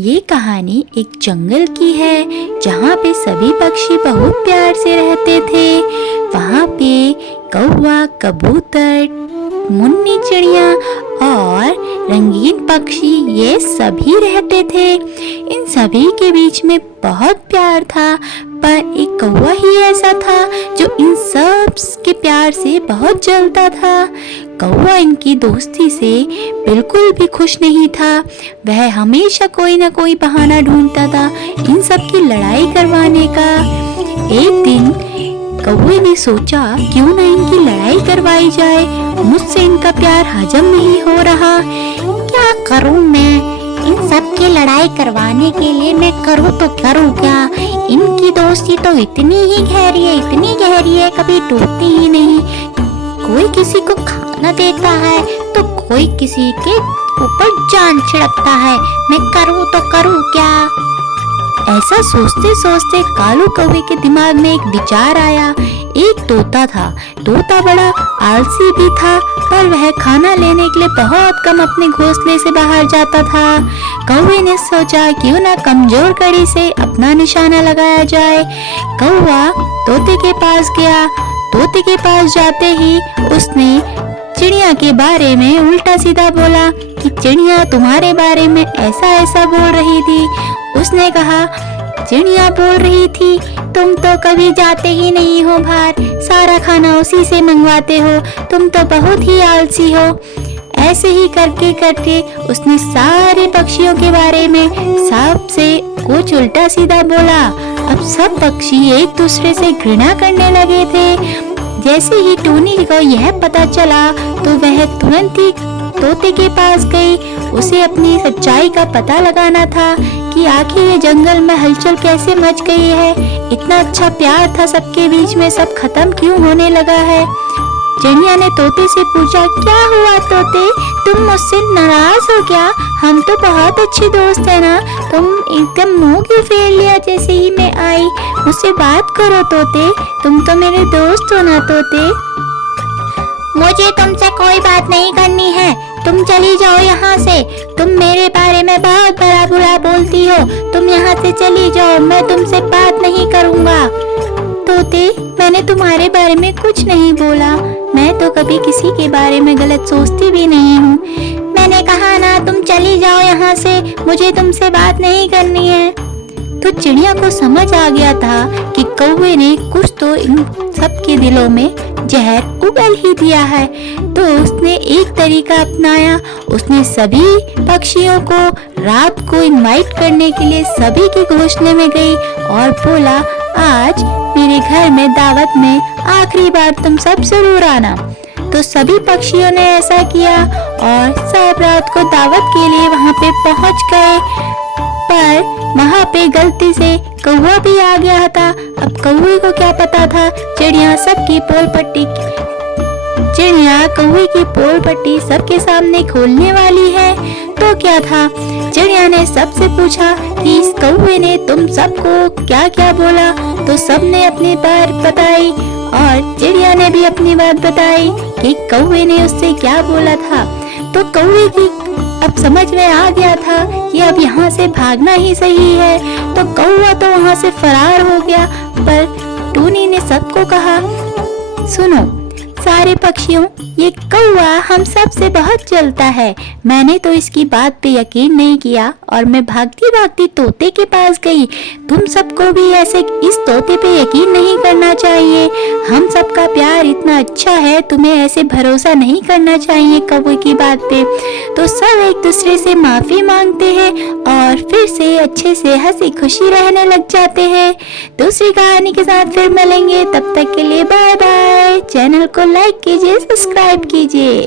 ये कहानी एक जंगल की है जहाँ पे सभी पक्षी बहुत प्यार से रहते थे। वहाँ पे कौवा, कबूतर, मुन्नी चिड़िया और रंगीन पक्षी ये सभी रहते थे। इन सभी के बीच में बहुत प्यार था, पर एक कौवा ही ऐसा था जो इन सब के प्यार से बहुत जलता था। कौवा इनकी दोस्ती से बिल्कुल भी खुश नहीं था। वह हमेशा कोई ना कोई बहाना ढूंढता था इन सब की लड़ाई करवाने का। एक दिन कौवे ने सोचा क्यों ना इनकी लड़ाई करवाई जाए, मुझसे इनका प्यार हजम नहीं हो रहा। क्या करूं मैं इन सब की लड़ाई करवाने के लिए? मैं करूं तो करूं क्या? इनकी दोस्ती तो इतनी ही गहरी है, इतनी गहरी है, कभी टूटती ही नहीं। कोई किसी को खाना देता है तो कोई किसी के ऊपर जान छिड़कता है। मैं करूं तो करूं क्या? ऐसा सोचते सोचते कालू कौवे के दिमाग में एक विचार आया। एक तोता था। तोता बड़ा आलसी भी था, पर वह खाना लेने के लिए बहुत कम अपने घोंसले से बाहर जाता था। कौवे ने सोचा क्यों ना कमजोर कड़ी से अपना निशाना लगाया जाए। कौवा तोते के पास गया। तोते के पास जाते ही उसने चिड़िया के बारे में उल्टा सीधा बोला कि चिड़िया तुम्हारे बारे में ऐसा ऐसा बोल रही थी। उसने कहा, चिड़िया बोल रही थी तुम तो कभी जाते ही नहीं हो बाहर, सारा खाना उसी से मंगवाते हो, तुम तो बहुत ही आलसी हो। ऐसे ही करके करके उसने सारे पक्षियों के बारे में सबसे कुछ उल्टा सीधा बोला। अब सब पक्षी एक दूसरे से घृणा करने लगे थे। जैसे ही टूनी को यह पता चला तो वह तुरंत ही तोते के पास गई। उसे अपनी सच्चाई का पता लगाना था कि आखिर ये जंगल में हलचल कैसे मच गई है। इतना अच्छा प्यार था सबके बीच में, सब खत्म क्यों होने लगा है। चिड़िया ने तोते से पूछा, क्या हुआ तोते, तुम मुझसे नाराज हो क्या? हम तो बहुत अच्छे दोस्त है ना, तुम एकदम मुंह क्यों फेर लिया जैसे ही मैं आई? मुझसे बात करो तोते, तुम तो मेरे दोस्त हो ना तोते। मुझे तुमसे कोई बात नहीं करनी है, तुम चली जाओ यहाँ से। तुम मेरे बारे में बहुत बड़ा बुरा बोलती हो, तुम यहाँ से चली जाओ, मैं तुमसे बात नहीं करूँगा। तोते, मैंने तुम्हारे बारे में कुछ नहीं बोला, मैं तो कभी किसी के बारे में गलत सोचती भी नहीं हूँ। मैंने कहा ना तुम चली जाओ यहाँ से, मुझे तुमसे बात नहीं करनी है। तो चिड़िया को समझ आ गया था कि कौवे ने कुछ तो इन सबके दिलों में जहर उगल ही दिया है। तो उसने एक तरीका अपनाया। उसने सभी पक्षियों को रात को इनवाइट करने के लिए सभी के घोंसले में गई और बोला, आज मेरे घर में दावत में आखिरी बार तुम सब जरूर आना। तो सभी पक्षियों ने ऐसा किया और सब रात को दावत के लिए वहाँ पे पहुँच गए। पर वहाँ पे गलती से कौवा भी आ गया था। अब कौवे को क्या पता था चिड़िया कौवे की पोल पट्टी सबके सामने खोलने वाली है। तो क्या था, चिड़िया ने सबसे पूछा कि इस कौवे ने तुम सबको क्या क्या बोला। तो सबने अपनी बात बताई और चिड़िया ने भी अपनी बात बताई कि कौवे ने उससे क्या बोला था। तो कौवे की अब समझ में आ गया था कि अब यहाँ से भागना ही सही है। तो कौवा तो वहाँ से फरार हो गया। पर टूनी ने सबको कहा, सुनो सारे पक्षियों, ये कौवा हम सब से बहुत जलता है। मैंने तो इसकी बात पे यकीन नहीं किया और मैं भागती भागती तोते के पास गई। तुम सबको भी ऐसे इस तोते पे यकीन नहीं करना चाहिए। हम सबका प्यार इतना अच्छा है, तुम्हें ऐसे भरोसा नहीं करना चाहिए कौवे की बात पे। तो सब एक दूसरे से माफी मांगते हैं और फिर से अच्छे से हंसी खुशी रहने लग जाते हैं। दूसरी कहानी के साथ फिर मिलेंगे, तब तक के लिए बाय बाय। चैनल को लाइक कीजिए, सब्सक्राइब कीजिए।